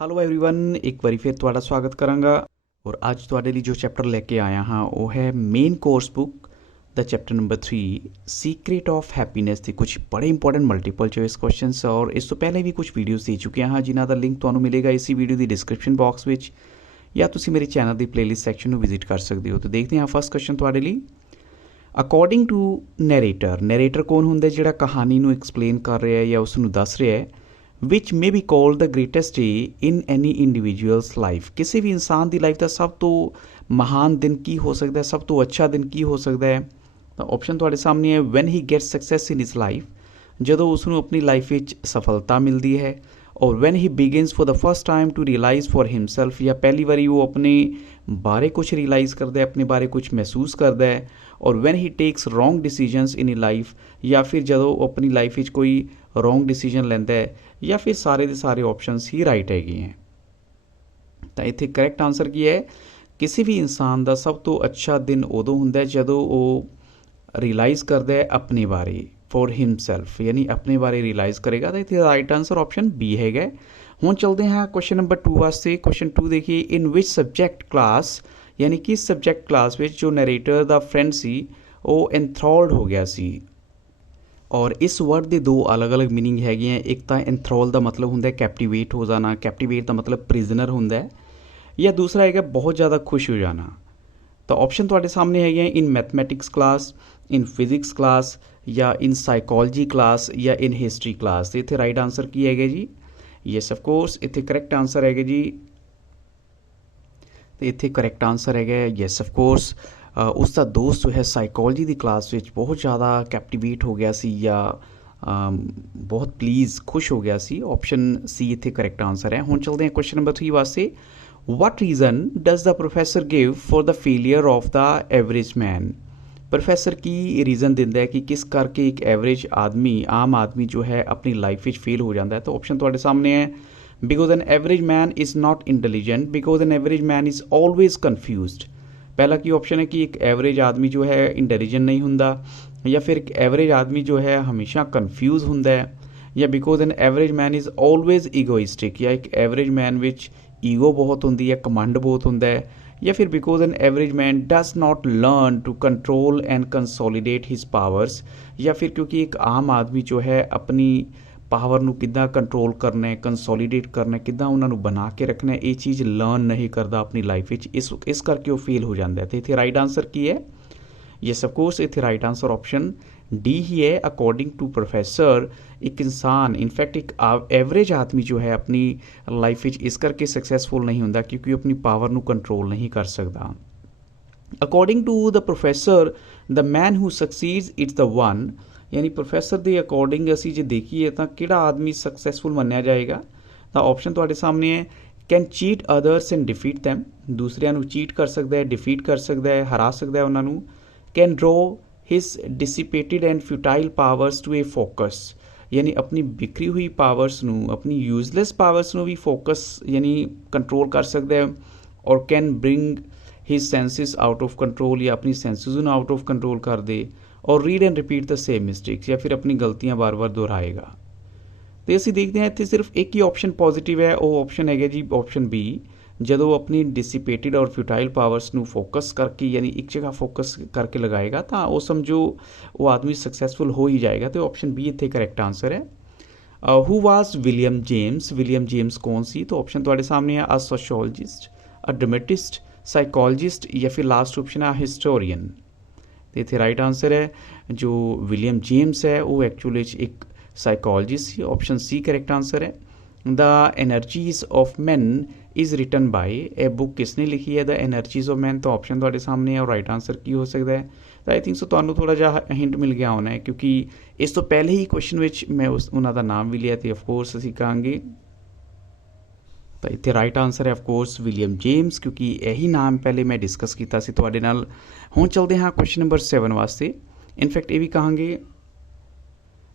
Hello everyone ਇੱਕ ਵਾਰੀ ਫਿਰ ਤੁਹਾਡਾ ਸਵਾਗਤ ਕਰਾਂਗਾ ਔਰ ਅੱਜ ਤੁਹਾਡੇ ਲਈ ਜੋ ਚੈਪਟਰ ਲੈ ਕੇ ਆਇਆ ਹਾਂ ਉਹ ਹੈ ਮੇਨ ਕੋਰਸ ਬੁੱਕ ਦਾ chapter number 3 secret of happiness ਦੇ ਕੁਝ ਬੜੇ ਇੰਪੋਰਟੈਂਟ ਮਲਟੀਪਲ ਚੋਇਸ ਕੁਐਸਚਨਸ ਔਰ ਇਸ ਤੋਂ ਪਹਿਲੇ ਵੀ ਕੁਝ ਵੀਡੀਓਜ਼ ਦੇ ਚੁੱਕੇ ਹਾਂ ਜਿਨ੍ਹਾਂ ਦਾ ਲਿੰਕ ਤੁਹਾਨੂੰ ਮਿਲੇਗਾ ਇਸੇ ਵੀਡੀਓ ਦੀ ਡਿਸਕ੍ਰਿਪਸ਼ਨ ਬਾਕਸ ਵਿੱਚ ਜਾਂ ਤੁਸੀਂ ਮੇਰੇ ਚੈਨਲ ਦੀ ਪਲੇਲਿਸਟ ਸੈਕਸ਼ਨ ਨੂੰ ਵਿਜ਼ਿਟ ਕਰ ਸਕਦੇ ਹੋ। ਤਾਂ ਦੇਖਦੇ ਹਾਂ ਫਸਟ ਕੁਐਸਚਨ ਤੁਹਾਡੇ ਲਈ। ਅਕੋਰਡਿੰਗ ਟੂ ਨੈਰੇਟਰ ਕੌਣ ਹੁੰਦਾ ਜਿਹੜਾ ਕਹਾਣੀ ਨੂੰ ਐਕਸਪਲੇਨ ਕਰ ਰਿਹਾ ਹੈ ਜਾਂ ਉਸ ਨੂੰ ਦੱਸ ਰਿਹਾ ਹੈ which may be called the greatest day in any individual's life। ਕਿਸੇ ਵੀ ਇਨਸਾਨ ਦੀ ਲਾਈਫ ਦਾ ਸਭ ਤੋਂ ਮਹਾਨ ਦਿਨ ਕੀ ਹੋ ਸਕਦਾ ਹੈ, ਸਭ ਤੋਂ ਅੱਛਾ ਦਿਨ ਕੀ ਹੋ ਸਕਦਾ ਹੈ? ਤਾਂ ਆਪਸ਼ਨ ਤੁਹਾਡੇ ਸਾਹਮਣੇ ਹੈ when he gets success in his life, ਜਦੋਂ ਉਸ ਨੂੰ ਆਪਣੀ ਲਾਈਫ ਵਿੱਚ ਸਫਲਤਾ ਮਿਲਦੀ ਹੈ, ਔਰ when he begins for the first time to realize for himself, ਜਾਂ ਪਹਿਲੀ ਵਾਰੀ ਉਹ ਆਪਣੇ ਬਾਰੇ ਕੁਝ ਰਿਅਲਾਈਜ਼ ਕਰਦਾ ਹੈ, ਆਪਣੇ ਬਾਰੇ ਕੁਝ ਮਹਿਸੂਸ ਕਰਦਾ ਹੈ, ਔਰ when he takes wrong decisions in his life, ਜਾਂ ਫਿਰ ਜਦੋਂ ਉਹ ਆਪਣੀ ਲਾਈਫ ਵਿੱਚ ਕੋਈ ਰੋਂਗ ਡਿਸੀਜਨ ਲੈਂਦਾ ਹੈ, ਜਾਂ ਫਿਰ ਸਾਰੇ ਦੇ ਸਾਰੇ ਆਪਸ਼ਨਸ ਹੀ ਰਾਈਟ ਹੈਗੇ ਹੈ। ਤਾਂ ਇੱਥੇ ਕਰੈਕਟ ਆਨਸਰ ਕੀ ਹੈ? ਕਿਸੇ ਵੀ ਇਨਸਾਨ ਦਾ ਸਭ ਤੋਂ ਅੱਛਾ ਦਿਨ ਉਦੋਂ ਹੁੰਦਾ ਜਦੋਂ ਉਹ ਰਿਅਲਾਈਜ਼ ਕਰਦਾ ਹੈ ਆਪਣੇ ਬਾਰੇ, ਫॉर ਹਿਮਸੈਲਫ, ਯਾਨੀ ਆਪਣੇ ਬਾਰੇ ਰਿਅਲਾਈਜ਼ ਕਰੇਗਾ। ਤਾਂ ਇੱਥੇ ਰਾਈਟ ਆਨਸਰ ਆਪਸ਼ਨ ਬੀ ਹੈਗਾ। ਹੁਣ ਚਲਦੇ ਹਾਂ ਕੁਐਸਚਨ ਨੰਬਰ 2 ਵਾਸਤੇ। ਕੁਐਸਚਨ 2 ਦੇਖੀਏ, ਇਨ ਵਿਚ ਸਬਜੈਕਟ ਕਲਾਸ, ਯਾਨੀ ਕਿਸ ਸਬਜੈਕਟ ਕਲਾਸ ਵਿੱਚ ਜੋ ਨਰੇਟਰ ਦਾ ਫਰੈਂਡ ਸੀ ਉਹ ਐਂਥਰੋਲਡ ਹੋ ਗਿਆ ਸੀ। ਔਰ ਇਸ ਵਰਡ ਦੇ ਦੋ ਅਲੱਗ-ਅਲੱਗ ਮੀਨਿੰਗ ਹੈਗੇ ਹੈ। ਇੱਕ ਤਾਂ ਐਂਥਰੋਲ ਦਾ ਮਤਲਬ ਹੁੰਦਾ ਕੈਪਟੀਵੇਟ ਹੋ ਜਾਣਾ, ਕੈਪਟੀਵੇਟ ਦਾ ਮਤਲਬ ਪ੍ਰਿਜ਼ਨਰ ਹੁੰਦਾ ਹੈ, ਜਾਂ ਦੂਸਰਾ ਹੈਗਾ ਬਹੁਤ ਜ਼ਿਆਦਾ ਖੁਸ਼ ਹੋ ਜਾਣਾ। ਤਾਂ ਆਪਸ਼ਨ ਤੁਹਾਡੇ ਸਾਹਮਣੇ ਹੈਗੇ ਇਨ ਮੈਥਮੈਟਿਕਸ ਕਲਾਸ, ਇਨ ਫਿਜ਼ਿਕਸ ਕਲਾਸ, ਜਾਂ ਇਨ ਸਾਈਕੋਲੋਜੀ ਕਲਾਸ, ਜਾਂ ਇਨ ਹਿਸਟਰੀ ਕਲਾਸ। ਤੇ ਇੱਥੇ ਰਾਈਟ ਆਨਸਰ ਕੀ ਹੈਗਾ ਜੀ? ਯੈਸ ਆਫ ਕੋਰਸ, ਇੱਥੇ ਕਰੈਕਟ ਆਨਸਰ ਹੈਗਾ ਜੀ। ਤੇ ਇੱਥੇ ਕਰੈਕਟ ਆਨਸਰ ਹੈਗਾ ਯੈਸ ਆਫ ਕੋਰਸ। ਉਸ ਦਾ ਦੋਸਤ ਜੋ ਹੈ ਸਾਈਕੋਲੋਜੀ ਦੀ ਕਲਾਸ ਵਿੱਚ ਬਹੁਤ ਜ਼ਿਆਦਾ ਕੈਪਟੀਵੇਟ ਹੋ ਗਿਆ ਸੀ, ਜਾਂ ਬਹੁਤ ਪਲੀਜ਼ ਖੁਸ਼ ਹੋ ਗਿਆ ਸੀ। ਆਪਸ਼ਨ ਸੀ ਇੱਥੇ ਕਰੈਕਟ ਆਨਸਰ ਹੈ। ਹੁਣ ਚਲਦੇ ਹਾਂ ਕੁਐਸਚਨ ਨੰਬਰ 3 ਵਾਸਤੇ। What reason does the professor give for the failure of the average man. Professor ਕੀ ਰੀਜ਼ਨ ਦਿੰਦਾ ਹੈ ਕਿ ਕਿਸ ਕਰਕੇ ਇੱਕ ਐਵਰੇਜ ਆਦਮੀ, ਆਮ ਆਦਮੀ ਜੋ ਹੈ ਆਪਣੀ ਲਾਈਫ ਵਿੱਚ ਫੇਲ ਹੋ ਜਾਂਦਾ ਹੈ। ਤਾਂ ਆਪਸ਼ਨ ਤੁਹਾਡੇ ਸਾਹਮਣੇ ਹੈ because an average man is not intelligent, because an average man is always confused. ਪਹਿਲਾ ਕੀ ਆਪਸ਼ਨ ਹੈ ਕਿ ਇੱਕ ਐਵਰੇਜ ਆਦਮੀ ਜੋ ਹੈ ਇੰਟੈਲੀਜੈਂਟ ਨਹੀਂ ਹੁੰਦਾ, ਜਾਂ ਫਿਰ ਇੱਕ ਐਵਰੇਜ ਆਦਮੀ ਜੋ ਹੈ ਹਮੇਸ਼ਾ ਕਨਫਿਊਜ਼ ਹੁੰਦਾ ਹੈ, ਜਾਂ because an average man is always egoistic, ਜਾਂ ਇੱਕ ਐਵਰੇਜ ਮੈਨ ਵਿੱਚ ਈਗੋ ਬਹੁਤ ਹੁੰਦੀ ਹੈ, ਕਮਾਂਡ ਬਹੁਤ ਹੁੰਦਾ ਹੈ, ਜਾਂ ਫਿਰ because an average man does not learn to control and consolidate his powers, ਜਾਂ ਫਿਰ ਕਿਉਂਕਿ ਇੱਕ ਆਮ ਆਦਮੀ ਜੋ ਹੈ ਆਪਣੀ ਪਾਵਰ ਨੂੰ ਕਿੱਦਾਂ ਕੰਟਰੋਲ ਕਰਨਾ ਹੈ, ਕੰਸੋਲੀਡੇਟ ਕਰਨਾ ਹੈ, ਕਿੱਦਾਂ ਉਹਨਾਂ ਨੂੰ ਬਣਾ ਕੇ ਰੱਖਣਾ ਹੈ, ਇਹ ਚੀਜ਼ ਲਰਨ ਨਹੀਂ ਕਰਦਾ ਆਪਣੀ ਲਾਈਫ ਵਿੱਚ, ਇਸ ਕਰਕੇ ਉਹ ਫੇਲ ਹੋ ਜਾਂਦਾ ਹੈ। ਅਤੇ ਇੱਥੇ ਰਾਈਟ ਆਨਸਰ ਕੀ ਹੈ? ਯੈਸ ਆਫ ਕੋਰਸ, ਇੱਥੇ ਰਾਈਟ ਆਨਸਰ ਆਪਸ਼ਨ ਡੀ ਹੀ ਹੈ। ਅਕੋਰਡਿੰਗ ਟੂ ਪ੍ਰੋਫੈਸਰ, ਇੱਕ ਇਨਸਾਨ, ਇਨਫੈਕਟ ਇੱਕ ਐਵਰੇਜ ਆਦਮੀ ਜੋ ਹੈ ਆਪਣੀ ਲਾਈਫ ਵਿੱਚ ਇਸ ਕਰਕੇ ਸਕਸੈਸਫੁਲ ਨਹੀਂ ਹੁੰਦਾ ਕਿਉਂਕਿ ਉਹ ਆਪਣੀ ਪਾਵਰ ਨੂੰ ਕੰਟਰੋਲ ਨਹੀਂ ਕਰ ਸਕਦਾ। According to the professor, the man who succeeds it's the one, ਯਾਨੀ ਪ੍ਰੋਫੈਸਰ ਦੇ ਅਕੋਰਡਿੰਗ ਅਸੀਂ ਜੇ ਦੇਖੀਏ ਤਾਂ ਕਿਹੜਾ ਆਦਮੀ ਸਕਸੈਸਫੁਲ ਮੰਨਿਆ ਜਾਏਗਾ? ਤਾਂ ਆਪਸ਼ਨ ਤੁਹਾਡੇ ਸਾਹਮਣੇ ਹੈ can cheat others and defeat them, ਦੂਸਰਿਆਂ ਨੂੰ ਚੀਟ ਕਰ ਸਕਦਾ ਹੈ, ਡਿਫੀਟ ਕਰ ਸਕਦਾ ਹੈ, ਹਰਾ ਸਕਦਾ ਹੈ ਉਹਨਾਂ ਨੂੰ। Can draw his dissipated and futile powers to a focus, ਯਾਨੀ ਆਪਣੀ ਬਿਖਰੀ ਹੋਈ ਪਾਵਰਸ ਨੂੰ, ਆਪਣੀ ਯੂਜ਼ਲੈਸ ਪਾਵਰਸ ਨੂੰ ਵੀ ਫੋਕਸ ਯਾਨੀ ਕੰਟਰੋਲ ਕਰ ਸਕਦਾ ਹੈ। Or can bring his senses out of control, ਜਾਂ ਆਪਣੀ ਸੈਂਸਿਸ ਨੂੰ ਆਊਟ ਆਫ ਕੰਟਰੋਲ ਕਰ ਦੇ। ਔਰ read and repeat the same mistakes, ਜਾਂ ਫਿਰ ਆਪਣੀ ਗਲਤੀਆਂ ਵਾਰ-ਵਾਰ ਦੁਹਰਾਏਗਾ। ਤੇ ਅਸੀਂ ਦੇਖਦੇ ਹਾਂ ਇੱਥੇ ਸਿਰਫ ਇੱਕ ਹੀ ਆਪਸ਼ਨ ਪੋਜ਼ੀਟਿਵ ਹੈ, ਉਹ ਆਪਸ਼ਨ ਹੈਗਾ ਜੀ ਆਪਸ਼ਨ ਬੀ। ਜਦੋਂ ਆਪਣੀ ਡਿਸਿਪੇਟਿਡ ਔਰ ਫਿਊਟਾਈਲ ਪਾਵਰਸ ਨੂੰ ਫੋਕਸ ਕਰਕੇ, ਯਾਨੀ ਇੱਕ ਜਗ੍ਹਾ ਫੋਕਸ ਕਰਕੇ ਲਗਾਏਗਾ ਤਾਂ ਉਹ ਸਮਝੋ ਉਹ ਆਦਮੀ ਸਕਸੈਸਫੁਲ ਹੋ ਹੀ ਜਾਏਗਾ। ਤੇ ਆਪਸ਼ਨ ਬੀ ਇੱਥੇ ਕਰੈਕਟ ਆਨਸਰ ਹੈ। ਹੂ ਵਾਜ਼ ਵਿਲੀਅਮ ਜੇਮਸ, ਵਿਲੀਅਮ ਜੇਮਸ ਕੌਣ ਸੀ? ਤਾਂ ਆਪਸ਼ਨ ਤੁਹਾਡੇ ਸਾਹਮਣੇ ਹੈ ਅ ਸੋਸ਼ੋਲੋਜਿਸਟ, ਅ ਡਰਾਮੈਟਿਸਟ, ਸਾਈਕੋਲੋਜਿਸਟ, ਜਾਂ ਫਿਰ ਲਾਸਟ ਆਪਸ਼ਨ ਹੈ ਹਿਸਟੋਰੀਅਨ। ਤੇ ਇੱਥੇ ਰਾਈਟ ਆਨਸਰ ਹੈ ਜੋ ਵਿਲੀਅਮ ਜੇਮਸ ਹੈ ਉਹ ਐਕਚੁਅਲੀ ਇੱਕ ਸਾਈਕੋਲੋਜਿਸਟ ਸੀ। ਆਪਸ਼ਨ ਸੀ ਕਰੈਕਟ ਆਨਸਰ ਹੈ। The energies of man is written by, ਇਹ ਬੁੱਕ ਕਿਸਨੇ ਲਿਖੀ ਹੈ? The energies of man. ਤਾਂ ਆਪਸ਼ਨ ਤੁਹਾਡੇ ਸਾਹਮਣੇ ਹੈ ਔਰ ਰਾਈਟ ਆਨਸਰ ਕੀ ਹੋ ਸਕਦਾ ਹੈ? ਤਾਂ ਆਈ ਥਿੰਕ ਸੋ ਤੁਹਾਨੂੰ ਥੋੜ੍ਹਾ ਜਿਹਾ ਹਿੰਟ ਮਿਲ ਗਿਆ ਹੋਣਾ ਹੈ ਕਿਉਂਕਿ ਇਸ ਤੋਂ ਪਹਿਲੇ ਹੀ ਕੁਐਸਚਨ ਵਿੱਚ ਮੈਂ ਉਹਨਾਂ ਦਾ ਨਾਮ ਵੀ ਲਿਆ ਤੇ ਆਫਕੋਰਸ ਅਸੀਂ ਕਹਾਂਗੇ। ਤਾਂ ਇੱਥੇ ਰਾਈਟ ਆਨਸਰ ਹੈ ਆਫਕੋਰਸ ਵਿਲੀਅਮ ਜੇਮਸ, ਕਿਉਂਕਿ ਇਹੀ ਨਾਮ ਪਹਿਲੇ ਮੈਂ ਡਿਸਕਸ ਕੀਤਾ ਸੀ ਤੁਹਾਡੇ ਨਾਲ। ਹੁਣ ਚਲਦੇ ਹਾਂ ਕੁਐਸਚਨ ਨੰਬਰ 7 ਵਾਸਤੇ। ਇਨਫੈਕਟ ਇਹ ਵੀ ਕਹਾਂਗੇ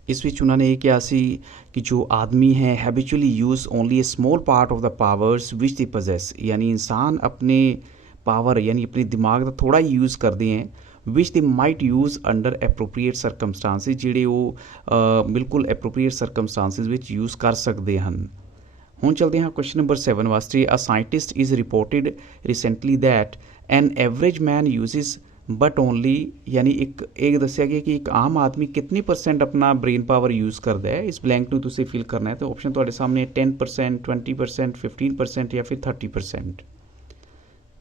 ਇਸ ਵਿੱਚ ਉਹਨਾਂ ਨੇ ਇਹ ਕਿਹਾ ਸੀ ਕਿ ਜੋ ਆਦਮੀ ਹੈ habitually use only a small part of the powers which they possess, ਯਾਨੀ ਇਨਸਾਨ ਆਪਣੇ ਪਾਵਰ ਯਾਨੀ ਆਪਣੇ ਦਿਮਾਗ ਦਾ ਥੋੜ੍ਹਾ ਹੀ ਯੂਜ਼ ਕਰਦੇ ਹੈ ਵਿਚ ਦੇ ਮਾਈਟ ਯੂਜ਼ ਅੰਡਰ ਐਪਰੋਪਰੀਏਟ ਸਰਕਮਸਟਾਂਸਿਸ, ਜਿਹੜੇ ਉਹ ਬਿਲਕੁਲ ਐਪਰੋਪਰੀਏਟ ਸਰਕਮਸਟਾਂਸਿਸ ਵਿੱਚ ਯੂਜ਼ ਕਰ ਸਕਦੇ ਹਨ। ਹੁਣ ਚਲਦੇ ਹਾਂ ਕੁਐਸਚਨ ਨੰਬਰ 7 ਵਾਸਤੇ। A scientist is reported recently that an average man uses but only, यानी एक दसिया गया कि एक आम आदमी कितनी % अपना ब्रेन पावर यूज़ करता है। इस ब्लैंक ਨੂੰ ਤੁਸੀਂ ਫਿਲ ਕਰਨਾ ਹੈ। तो ऑप्शन ਤੁਹਾਡੇ ਸਾਹਮਣੇ 10%, 20%, 15% या फिर 30%।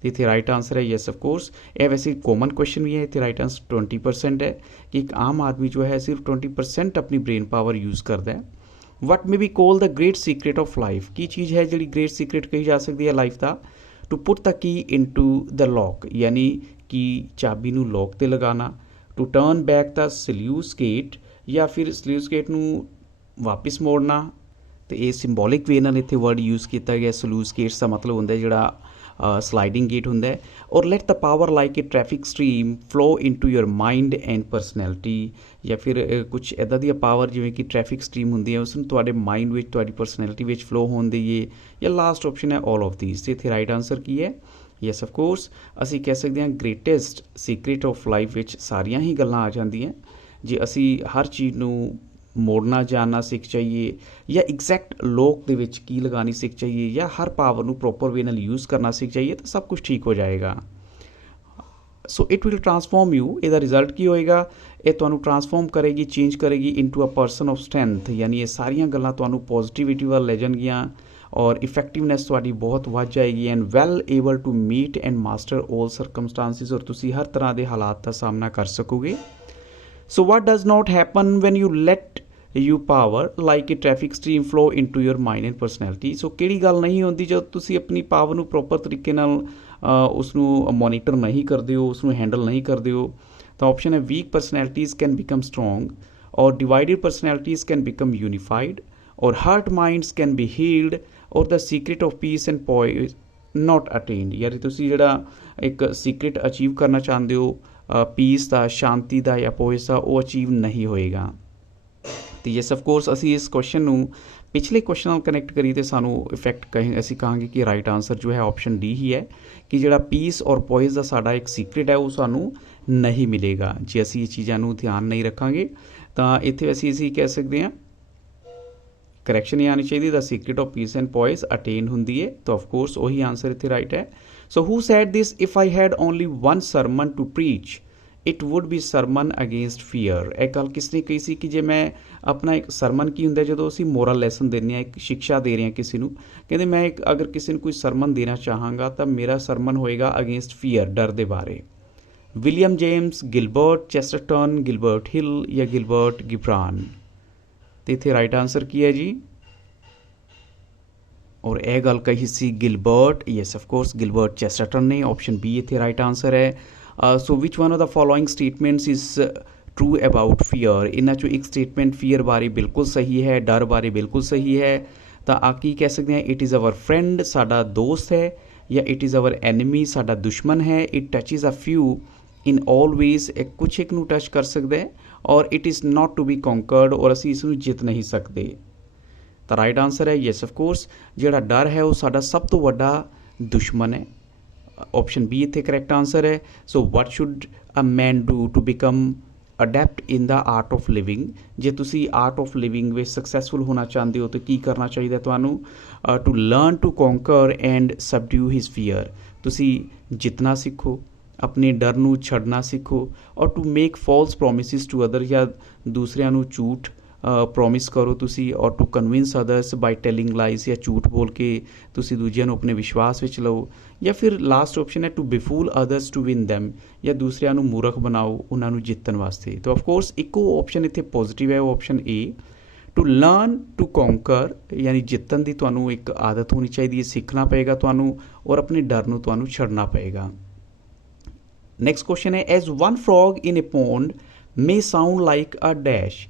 तो इतने राइट आंसर है येस ऑफ कोर्स। यह वैसे कॉमन क्वेश्चन भी है। इतने राइट आंसर 20% है कि एक आम आदमी जो है सिर्फ 20% अपनी ब्रेन पावर यूज़ करता है। What may be call the great secret of life, की चीज़ है जी ग्रेट सीक्रेट कही जा सकती है लाइफ का। To put the key in to the lock, यानी कि चाबी नू लॉक ते लगाना। टू टर्न बैक द सल्यूस्केट, या फिर सल्यूस्केट नू वापस मोड़ना। तो ये सिंबॉलिक वे नाल इत्थे वर्ड यूज़ किया गया। सल्यूस्केट्स का मतलब होंदा जिहड़ा स्लाइडिंग गेट होंदा है। और let the power like a traffic stream flow into your mind and personality, या फिर कुछ इदां दी पावर जिवें कि ट्रैफिक स्ट्रीम होंदी है उसनूं तुहाडे माइंड विच तुहाडी परसनैलिटी विच फ्लो होण देईए। या लास्ट ऑप्शन है ऑल ऑफ दीज। इत्थे राइट आंसर की है यस ऑफ कोर्स। असी कह सकते हैं greatest secret of life which सारियां ही गल्लां आ जांदियां जे असी हर चीज़ नूं मोड़ना जानना सीख जाइए, या एग्जैक्ट लॉक दे विच की लगानी सीख जाइए, या हर पावर नूं प्रॉपर वे नाल यूज़ करना सीख जाइए, तो सब कुछ ठीक हो जाएगा। So it will transform you. इसका रिजल्ट की होएगा, ये तुहानूं ट्रांसफॉर्म करेगी, चेंज करेगी into a person of strength. यानी ये सारियां गल्लां तुहानूं पॉजिटिविटी वाल ले जाणगियां और इफैक्टिवनैस तुहाडी बहुत वध जाएगी। And well able to meet and master all circumstances, और तुसीं हर तरह के हालात का सामना कर सकोगे। So what does not happen when you let you power like a traffic stream flow into your mind and personality. So किहड़ी गल नहीं होंदी जब तुसीं अपनी पावर नूं प्रॉपर तरीके नाल उसनूं मॉनीटर नहीं करदे हो, उसनूं हैंडल नहीं करदे हो। तो ऑप्शन है weak personalities can become strong, और divided personalities can become unified, और hurt minds can be healed, और the secret of peace and poise not attained. यानी तुसीं जिहड़ा एक सीक्रेट अचीव करना चाहते हो पीस का, शांति का या पोइस का, वो अचीव नहीं होएगा। तो यस ऑफ कोर्स असी इस क्वेश्चन नूं पिछले क्वेश्चन नाल कनैक्ट करिए तो सानू इफैक्ट कहें असी कहांगे कि राइट आंसर जो है ऑप्शन डी ही है कि जिहड़ा पीस और पॉइस का साडा एक सीक्रेट है वो सानू नहीं मिलेगा जे असी ये चीज़ों नूं ध्यान नहीं रखांगे। तो इत्थे असी कह सकते हैं करैक्शन ये आनी चाहिए the secret of peace and poise attain होंदी है। तो ऑफकोर्स वही आंसर इत्थे राइट है। So who said this if I had only one sermon to preach it would be sermon against fear. एक गल किसने कही सी कि जे मैं अपना एक सरमन की होंदा जो असी मोरल लैसन देने एक शिक्षा दे रहे हैं किसी नूं, कहते मैं एक अगर किसी कोई सरमन देना चाहांगा तो मेरा सरमन होएगा अगेंस्ट फीयर, डर दे बारे। William James, Gilbert Chesterton, Gilbert Hill या गिलबर्ट गिब्रान। तो इत्थे राइट आंसर की है जी, और यह गल कही सी Gilbert, yes of course Gilbert Chesterton ने। ऑप्शन बी इत्थे राइट आंसर है। So which one of the following statements is true about fear. इन्हां चों एक स्टेटमेंट फीयर बारे बिल्कुल सही है, डर बारे बिल्कुल सही है। तो आ की कह सकते हैं इट इज़ अवर फ्रेंड, साडा दोस्त है, या इट इज़ अवर एनिमी, साडा दुश्मन है। It touches a few in always, एक कुछ एक नूं टच कर सकता है। और it is not to be conquered, और असी इसनूं जित नहीं सकते। तो राइट आंसर है यस ऑफ कोर्स, जिहड़ा डर है वो साडा सब तो वड्डा दुश्मन है। ऑप्शन बी इत्थे करैक्ट आंसर है। So what should a man do to become adept in the art of living. जे तुसी आर्ट ऑफ लिविंग में सक्सैसफुल होना चाहते हो तो की करना चाहिए तुहानू? To learn to conquer and subdue his fear. तुसी जितना सीखो, अपने डर नू छड़ना सीखो, और to make false promises to other, या दूसरिਆਂ ਨੂੰ झूठ ਪ੍ਰੋਮਿਸ करो तुसी, और to convince others by telling lies, या झूठ बोल के तुसी दूजिਆਂ ਨੂੰ अपने विश्वास विच लओ। या फिर लास्ट ऑप्शन है to befool others to win them, या दूसरिਆਂ ਨੂੰ मूर्ख बनाओ उन्हां ਨੂੰ जितन वास्ते। तो ऑफकोर्स इको ऑप्शन इत्थे पॉजिटिव है, वो option A to learn to conquer, यानी जितन की तुहानू एक आदत होनी चाहिए, सीखना पएगा तुहानू, और अपने डर नू तुहानू छड़ना पएगा। नेक्स्ट क्वेश्चन है as one frog in a pond may sound like a dash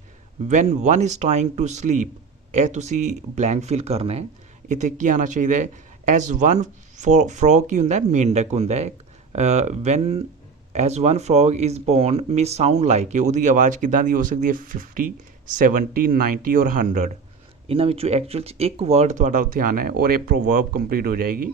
when one is trying to sleep. यह तुसी ब्लैंक फिल करना है। इत्थे की आना चाहिए एज वन फ्रॉग की होंदा है, मेंढक होंदा है। When as one frog is pond may sound like, उहदी आवाज़ किदां दी हो सकती है 50, 70, 90 और 100। इन्हां विचों एक्चुअल च एक वर्ड तुहाडा उत्थे आना है और एक प्रोवर्ब कंप्लीट हो जाएगी।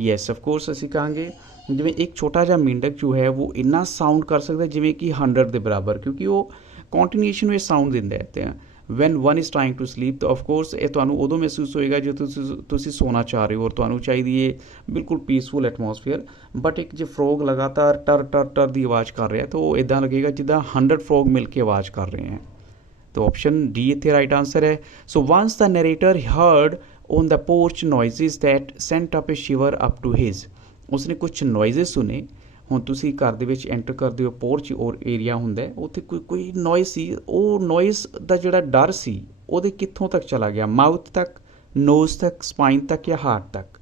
यस ऑफ कोर्स असीं कहांगे जिवें एक छोटा जिहा मेंढक जो है वो इन्ना साउंड कर सकता है जिवें कि 100 के बराबर, क्योंकि वो कॉन्टीन्यूएशन में साउंड दिंदा है। तो when one is trying to sleep. ਤਾਂ ਆਫਕੋਰਸ ਇਹ ਤੁਹਾਨੂੰ ਉਦੋਂ ਮਹਿਸੂਸ ਹੋਏਗਾ ਜਦੋਂ ਤੁਸੀਂ ਸੋਣਾ ਚਾਹ ਰਹੇ ਹੋ ਔਰ ਤੁਹਾਨੂੰ ਚਾਹੀਦੀ ਹੈ ਬਿਲਕੁਲ ਪੀਸਫੁਲ ਐਟਮੋਸਫੀਅਰ। ਬਟ ਇੱਕ ਜੇ ਫਰੋਗ ਲਗਾਤਾਰ ਟਰ ਟਰ ਟਰ ਦੀ ਆਵਾਜ਼ ਕਰ ਰਿਹਾ ਤਾਂ ਉਹ ਇੱਦਾਂ ਲੱਗੇਗਾ ਜਿੱਦਾਂ 100 ਫਰੋਗ ਮਿਲ ਕੇ ਆਵਾਜ਼ ਕਰ ਰਹੇ ਹੈ। ਤਾਂ ਆਪਸ਼ਨ ਡੀ ਇੱਥੇ ਰਾਈਟ ਆਂਸਰ ਹੈ। So once the narrator heard on the porch noises that sent up a shiver up to his. ਉਸਨੇ ਕੁਛ ਨੋਇਸਿਸ ਸੁਣੇ। ਹੁਣ ਤੁਸੀਂ ਘਰ ਦੇ ਵਿੱਚ ਐਂਟਰ ਕਰਦੇ ਹੋ, ਪੋਰਚ ਔਰ ਏਰੀਆ ਹੁੰਦਾ ਉੱਥੇ ਕੋਈ ਨੋਇਸ ਸੀ, ਉਹ ਨੋਇਸ ਦਾ ਜਿਹੜਾ ਡਰ ਸੀ ਉਹਦੇ ਕਿੱਥੋਂ ਤੱਕ ਚਲਾ ਗਿਆ, ਮਾਊਥ ਤੱਕ, ਨੋਜ਼ ਤੱਕ, ਸਪਾਈਨ ਤੱਕ ਜਾਂ ਹਾਰਟ ਤੱਕ।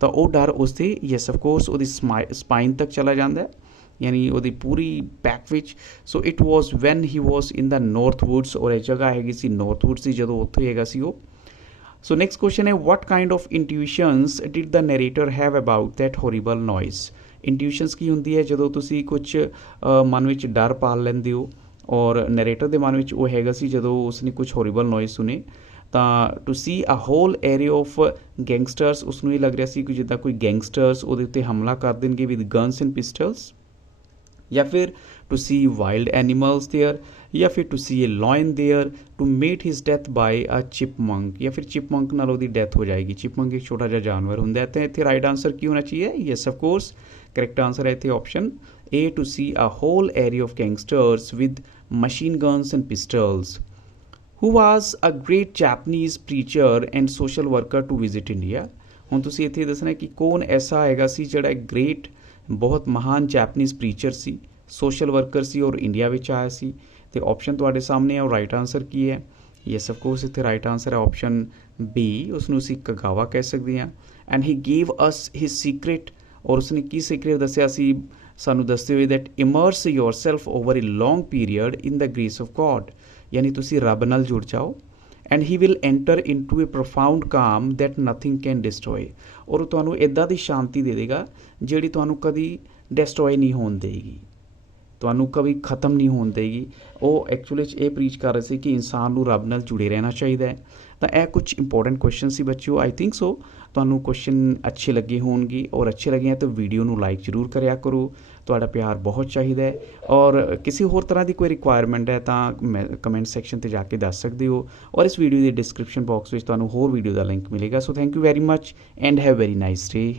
ਤਾਂ ਉਹ ਡਰ ਉਸਦੇ ਯੈਸ ਆਫਕੋਰਸ ਉਹਦੀ ਸਪਾਈਨ ਤੱਕ ਚਲਾ ਜਾਂਦਾ ਯਾਨੀ ਉਹਦੀ ਪੂਰੀ ਬੈਕ ਵਿੱਚ। So it was van he was in the north Woods, ਔਰ ਇਹ ਜਗ੍ਹਾ ਹੈਗੀ ਸੀ ਨੌਰਥ ਵੁੱਡਸ ਦੀ, ਜਦੋਂ ਉੱਥੇ ਹੈਗਾ ਸੀ ਉਹ। ਸੋ ਨੈਕਸਟ ਕੁਐਸਚਨ ਹੈ what kind of intuitions did the narrator have about that horrible noise. Intuitions ਕੀ ਹੁੰਦੀ ਹੈ ਜਦੋਂ ਤੁਸੀਂ ਕੁਛ ਮਨ ਵਿੱਚ ਡਰ ਪਾਲ ਲੈਂਦੇ ਹੋ, ਔਰ ਨੈਰੇਟਰ ਦੇ ਮਨ ਵਿੱਚ ਉਹ ਹੈਗਾ ਸੀ ਜਦੋਂ ਉਸਨੇ ਕੁਛ ਹੌਰੀਬਲ ਨੋਇਸ ਸੁਣੇ। ਤਾਂ to see a whole area of gangsters, ਉਸਨੂੰ ਇਹ ਲੱਗ ਰਿਹਾ ਸੀ ਕਿ ਜਿੱਦਾਂ ਕੋਈ ਗੈਂਗਸਟਰਸ ਉਹਦੇ ਉੱਤੇ ਹਮਲਾ ਕਰ ਦੇਣਗੇ ਵਿਦ ਗਨਸ ਐਂਡ ਪਿਸਟਲਸ, ਜਾਂ ਫਿਰ to see wild animals there, ਜਾਂ ਫਿਰ to see a lion there to meet his death by a chipmunk, ਜਾਂ ਫਿਰ ਚਿਪਮੰਕ ਨਾਲ ਉਹਦੀ ਡੈਥ ਹੋ ਜਾਏਗੀ। ਚਿਪਮੰਕ ਇੱਕ ਛੋਟਾ ਜਿਹਾ ਜਾਨਵਰ ਹੁੰਦਾ ਹੈ। ਤਾਂ ਇੱਥੇ ਰਾਈਟ ਆਂਸਰ ਕੀ ਹੋਣਾ ਚਾਹੀਏ? ਯੈਸ ਆਫਕੋਰਸ ਕਰੈਕਟ ਆਂਸਰ ਹੈ ਇੱਥੇ option A, to see a whole area of gangsters with machine guns and pistols. Who was a great Japanese preacher and social worker to visit India. ਹੁਣ ਤੁਸੀਂ ਇੱਥੇ ਦੱਸਣਾ ਕਿ ਕੌਣ ਐਸਾ ਹੈਗਾ ਸੀ ਜਿਹੜਾ ਇੱਕ ਗ੍ਰੇਟ, ਬਹੁਤ ਮਹਾਨ ਜੈਪਨੀਜ਼ ਪ੍ਰੀਚਰ ਸੀ, ਸੋਸ਼ਲ ਵਰਕਰ ਸੀ ਔਰ ਇੰਡੀਆ ਵਿੱਚ ਆਇਆ ਸੀ। ਅਤੇ ਆਪਸ਼ਨ ਤੁਹਾਡੇ ਸਾਹਮਣੇ ਹੈ, ਉਹ ਰਾਈਟ ਆਂਸਰ ਕੀ ਹੈ? ਯੈਸ ਆਫਕੋਰਸ ਇੱਥੇ ਰਾਈਟ ਆਂਸਰ ਹੈ ਆਪਸ਼ਨ ਬੀ, ਉਸਨੂੰ ਅਸੀਂ ਕਗਾਵਾ ਕਹਿ ਸਕਦੇ ਹਾਂ। And he gave us his secret, ਔਰ ਉਸਨੇ ਕੀ ਸੀਕ੍ਰੇਟ ਦੱਸਿਆ ਸੀ ਸਾਨੂੰ ਦੱਸਦੇ ਹੋਏ, that immerse yourself over a long period in the grace of God, ਯਾਨੀ ਤੁਸੀਂ ਰੱਬ ਨਾਲ ਜੁੜ ਜਾਓ। And he will enter into a profound calm that nothing can destroy, ਔਰ ਉਹ ਤੁਹਾਨੂੰ ਇੱਦਾਂ ਦੀ ਸ਼ਾਂਤੀ ਦੇ ਦੇਗਾ ਜਿਹੜੀ ਤੁਹਾਨੂੰ ਕਦੀ ਡਿਸਟਰੋਏ ਨਹੀਂ ਹੋਣ ਦੇਗੀ, ਤੁਹਾਨੂੰ ਕभी ख़त्म नहीं ਹੋਣ ਦੇਗੀ। ਉਹ ਐਕਚੁਅਲੀ 'ਚ ਇਹ ਪ੍ਰੀਚ ਕਰ ਰਹੇ ਸੀ ਕਿ ਇਨਸਾਨ ਨੂੰ ਰੱਬ ਨਾਲ ਜੁੜੇ ਰਹਿਣਾ ਚਾਹੀਦਾ ਹੈ। ਤਾਂ ਇਹ ਕੁਝ ਇੰਪੋਰਟੈਂਟ ਕੁਐਸਚਨ ਸੀ ਬੱਚਿਓ। ਆਈ ਥਿੰਕ ਸੋ ਤੁਹਾਨੂੰ ਕੁਐਸਚਨ ਅੱਛੇ ਲੱਗੇ ਹੋਣਗੇ, ਔਰ ਅੱਛੇ ਲੱਗੇ ਤਾਂ ਵੀਡੀਓ ਨੂੰ ਲਾਈਕ ਜ਼ਰੂਰ ਕਰਿਆ ਕਰੋ। ਤੁਹਾਡਾ ਪਿਆਰ ਬਹੁਤ ਚਾਹੀਦਾ ਹੈ। ਔਰ ਕਿਸੇ ਹੋਰ ਤਰ੍ਹਾਂ ਦੀ ਕੋਈ ਰਿਕੁਆਇਰਮੈਂਟ ਹੈ ਤਾਂ ਕਮੈਂਟ ਸੈਕਸ਼ਨ 'ਤੇ ਜਾ ਕੇ ਦੱਸ ਸਕਦੇ ਹੋ, ਔਰ ਇਸ ਵੀਡੀਓ ਦੇ ਡਿਸਕ੍ਰਿਪਸ਼ਨ ਬਾਕਸ ਵਿੱਚ ਤੁਹਾਨੂੰ ਹੋਰ ਵੀਡੀਓ ਦਾ ਲਿੰਕ ਮਿਲੇਗਾ। So thank you very much and have very nice day.